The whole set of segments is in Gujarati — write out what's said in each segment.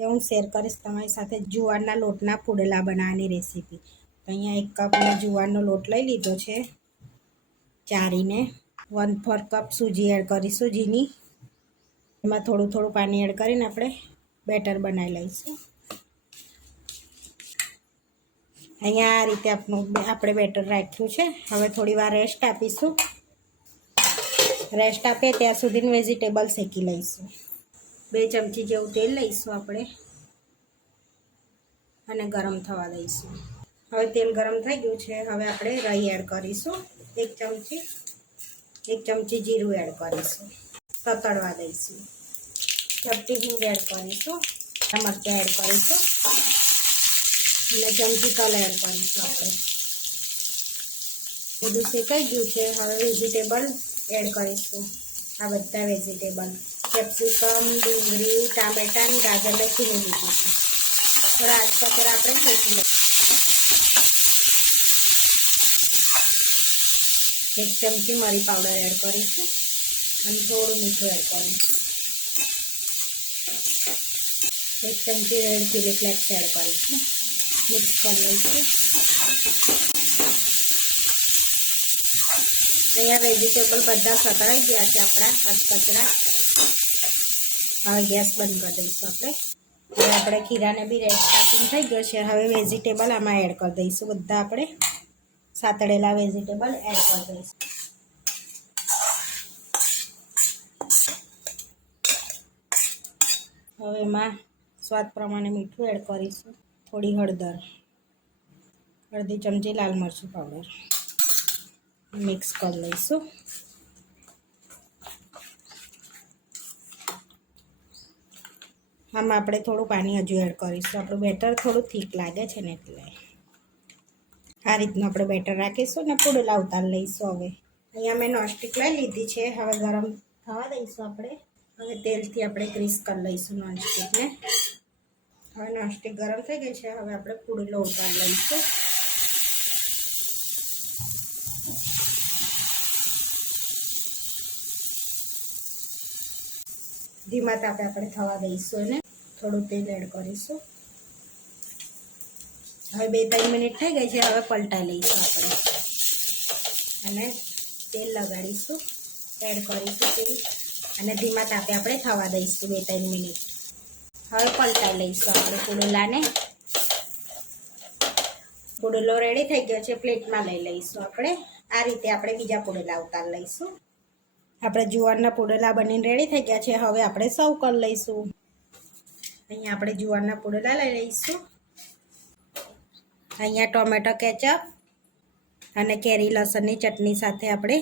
તે હું શેર કરીશ તમારી સાથે જુવારના લોટના પુડલા બનાવવાની રેસીપી તો અહીંયા એક કપ મેં જુવારનો લોટ લઈ લીધો છે. ચારીને વન ફોર કપ સૂજી એડ કરીશું જીની એમાં થોડું થોડું પાણી એડ કરીને આપણે બેટર બનાવી લઈશું. અહીંયા આ રીતે આપણું આપણે બેટર રાખ્યું છે. હવે થોડી વાર રેસ્ટ આપીશું. રેસ્ટ આપીએ, ત્યાં સુધીનું વેજીટેબલ શેકી લઈશું. બે ચમચી જેવું તેલ લઈશું આપણે. અને ગરમ થવા દઈશું. હવે તેલ ગરમ થઈ ગયું છે. હવે આપણે રહી એડ કરીશું. એક ચમચી એક ચમચી જીરું એડ કરીશું. તતડવા દઈશું. ચપટી હિંગ એડ કરીશું. મરચાં એડ કરીશું. અને ચમચી તલ એડ કરીશું આપણે. બધું શેકાઈ ગયું છે. હવે વેજીટેબલ એડ કરીશું. આ બધા વેજીટેબલ કેપ્સિકમ, ડુંગળી, ટામેટા અને ગાજરને છીની લીધું છે. થોડા આજ પકડ આપણે શેકી લઈશું એક ચમચી મરી પાવડર એડ કરીશું અને થોડું મીઠું એડ કરીશું એક ચમચી રેડ ચીલી ફ્લેક્સ એડ કરીશું મિક્સ કરી લઈશું અહીંયા વેજીટેબલ બધા સકળાઈ ગયા છે આપણા કચરા હવે ગેસ બંધ કરી દઈશું આપણે. હવે આપણે ખીરાને બી રેડ સ્ટાર્ટિંગ થઈ ગયો છે. હવે વેજીટેબલ આમાં એડ કરી દઈશું બધા આપણે. સાતળેલા વેજીટેબલ એડ કરી દઈશું. હવે એમાં સ્વાદ પ્રમાણે મીઠું એડ કરીશું. થોડી હળદર. અડધી ચમચી લાલ મરચું પાવડર મિક્સ કરી લઈશું. આમાં આપણે થોડું પાણી હજુ એડ કરીશું. આપણું બેટર થોડું થીક લાગે છે ને એટલે. આ રીતનું આપણે બેટર રાખીશું ને પુડલા ઉતાર લઈશું હવે. અહીંયા મેં નોનસ્ટિક લઈ લીધી છે. હવે ગરમ થવા દઈશું આપણે. હવે તેલથી આપણે ક્રિસ કરી લઈશું નોનસ્ટિકને. હવે નોનસ્ટિક ગરમ થઈ ગઈ છે. હવે આપણે પૂડલો ઉતાર લઈશું. ધીમા તાપે આપણે થવા દઈશું અને થોડું તેલ એડ કરીશું. હવે બે ત્રણ મિનિટ થઈ ગઈ છે, હવે પલટાઈ લઈશું આપણે. અને તેલ લગાડીશું એડ કરીશું તેલ. અને ધીમા તાપે આપણે થવા દઈશું બે ત્રણ મિનિટ. હવે પલટાઈ લઈશું આપણે કુડુલાને પુડલો રેડી થઈ ગયો છે, પ્લેટમાં લઈ લઈશું આપણે. આ રીતે આપણે બીજા પુડેલા ઉતાર લઈશું. આપણે જુવારના પુડેલા બનીને રેડી થઈ ગયા છે, હવે આપણે સર્વ કરી લઈશું. અહીંયા આપણે જુવારના પુડલા લઈ લઈશું. અહીંયા ટોમેટો કેચઅપ અને કેરી લસણની ચટણી સાથે આપણે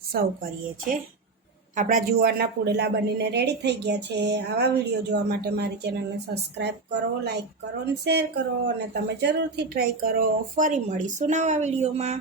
સર્વ કરીએ છીએ. આપણા જુવારના પુડલા બનીને રેડી થઈ ગયા છે. આવા વીડિયો જોવા માટે મારી ચેનલને સબસ્ક્રાઈબ કરો લાઈક કરો અને શેર કરો અને તમે જરૂરથી ટ્રાય કરો. ફરી મળીશું નવા વિડીયોમાં.